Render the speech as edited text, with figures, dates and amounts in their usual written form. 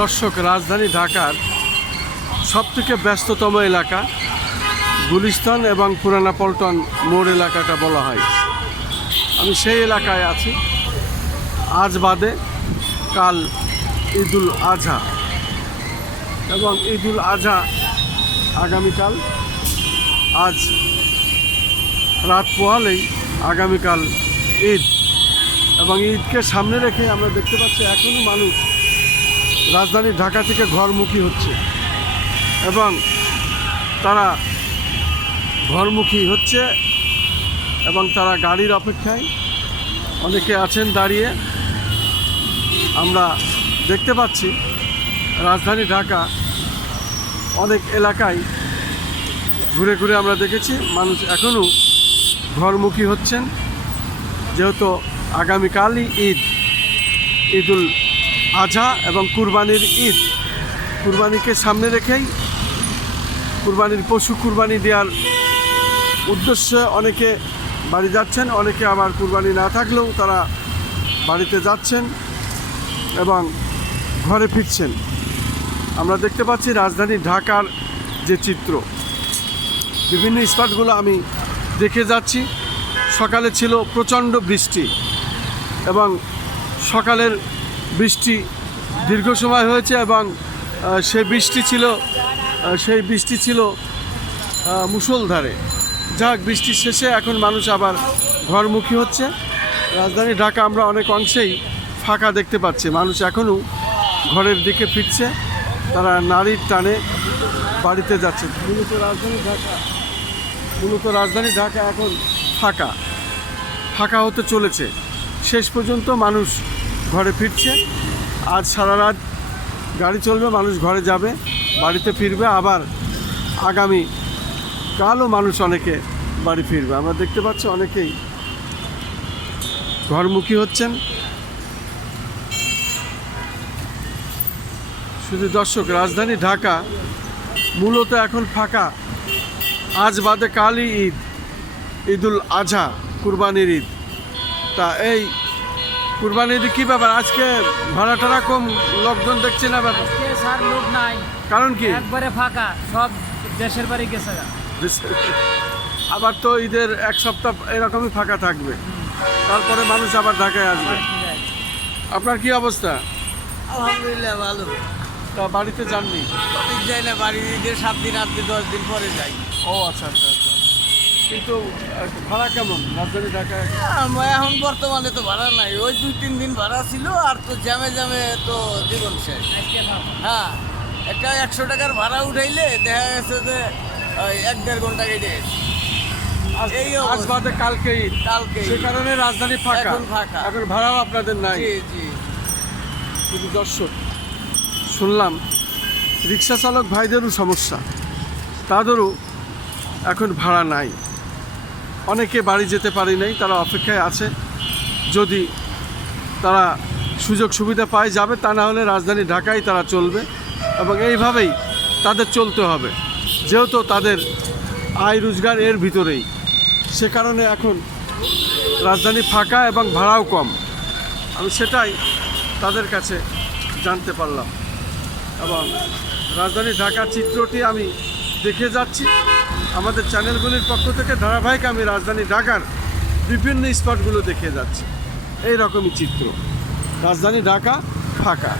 দর্শক, রাজধানী ঢাকার সবথেকে ব্যস্ততম এলাকা গুলিস্তান এবং পুরানা পল্টন মোড় এলাকাটা বলা হয়। আমি সেই এলাকায় আছি। আজ বাদে কাল ঈদুল আজহা, এবং ঈদুল আজহা আগামীকাল। আজ রাত পোহালেই আগামীকাল ঈদ, এবং ঈদকে সামনে রেখে আমরা দেখতে পাচ্ছি এখনও মানুষ রাজধানী ঢাকা থেকে ঘরমুখী হচ্ছে, এবং তারা ঘরমুখী হচ্ছে এবং তারা গাড়ির অপেক্ষায় অনেকে আছেন দাঁড়িয়ে। আমরা দেখতে পাচ্ছি রাজধানী ঢাকা অনেক এলাকায় ঘুরে ঘুরে আমরা দেখেছি মানুষ এখনও ঘরমুখী হচ্ছেন, যেহেতু আগামীকালই ঈদুল আজহা এবং কুরবানির ঈদ। কুরবানিকে সামনে রেখেই কুরবানির পশু কুরবানি দেওয়ার উদ্দেশ্যে অনেকে বাড়ি যাচ্ছেন, অনেকে আবার কুরবানি না থাকলেও তারা বাড়িতে যাচ্ছেন এবং ঘরে ফিরছেন। আমরা দেখতে পাচ্ছি রাজধানী ঢাকার যে চিত্র, বিভিন্ন স্পটগুলো আমি দেখে যাচ্ছি। সকালে ছিল প্রচণ্ড বৃষ্টি, এবং সকালের বৃষ্টি দীর্ঘ সময় হয়েছে, এবং সেই বৃষ্টি ছিল মুষলধারে। যাক, বৃষ্টির শেষে এখন মানুষ আবার ঘরমুখী হচ্ছে। রাজধানী ঢাকা আমরা অনেক অংশেই ফাঁকা দেখতে পাচ্ছি, মানুষ এখনও ঘরের দিকে ফিরছে, তারা নারীর টানে বাড়িতে যাচ্ছে। মূলত রাজধানী ঢাকা এখন ফাঁকা হতে চলেছে। শেষ পর্যন্ত মানুষ ঘরে ফিরছে। আজ সারা রাত গাড়ি চলবে, মানুষ ঘরে যাবে, বাড়িতে ফিরবে, আবার আগামী কালও মানুষ অনেকে বাড়ি ফিরবে। আমরা দেখতে পাচ্ছি অনেকেই ঘরমুখী হচ্ছেন। শুধু দর্শক, রাজধানী ঢাকা মূলত এখন ফাঁকা। আজ বাদে কালই ঈদুল আজহা, কুরবানির ঈদ। তা এই কুরবানির ঈদ কী ব্যাপার? আজকে ভাড়া টাড়া কম, লোকজন দেখছি না ব্যাপার। স্যার লোক নাই, কারণ কি? একবারে ফাঁকা, সব দেশের বাড়ি গেছে। আবার তো ঈদের এক সপ্তাহ এরকমই ফাঁকা থাকবে, তারপরে মানুষ আবার ঢাকায় আসবে। আপনার কি অবস্থা? আলহামদুলিল্লাহ ভালো। তা বাড়িতে যাননি? ঠিক যাই না, বাড়ি ঈদের 7 দিন 8 দিন 10 দিন পরে যাই। ও আচ্ছা। কিন্তু ভাড়া কেমন রাজধানী ঢাকায়? এখন বর্তমানে তো ভাড়া নাই, ওই 2-3 দিন ভাড়া ছিল, আর তো জ্যামে তো জীবন শেষ। হ্যাঁ, একটা 100 টাকার ভাড়া উঠাইলে দেখা গেছে যে 1-1.5 ঘন্টা কেটে গেছে। এই আজ বাদে কালকে সে কারণে রাজধানী ফাঁকা। এখন ভাড়াও আপনাদের নাই। জি। শুধু দর্শক, শুনলাম রিক্সা চালক ভাইদেরও সমস্যা, তাদেরও এখন ভাড়া নাই। অনেকে বাড়ি যেতে পারি নাই, তারা অপেক্ষায় আছে। যদি তারা সুযোগ সুবিধা পায় যাবে, তা না হলে রাজধানী ঢাকায় তারা চলবে, এবং এইভাবেই তাদের চলতে হবে, যেহেতু তাদের আয় রোজগার এর ভিতরেই। সে কারণে এখন রাজধানী ফাঁকা এবং ভাড়াও কম। আমি সেটাই তাদের কাছে জানতে পারলাম, এবং রাজধানী ঢাকার চিত্রটি আমি দেখে যাচ্ছি। আমাদের চ্যানেলগুলির পক্ষ থেকে ধারাবাহিক আমি রাজধানী ঢাকার বিভিন্ন স্পটগুলো দেখে যাচ্ছি। এই রকমই চিত্র, রাজধানী ঢাকা ফাঁকা।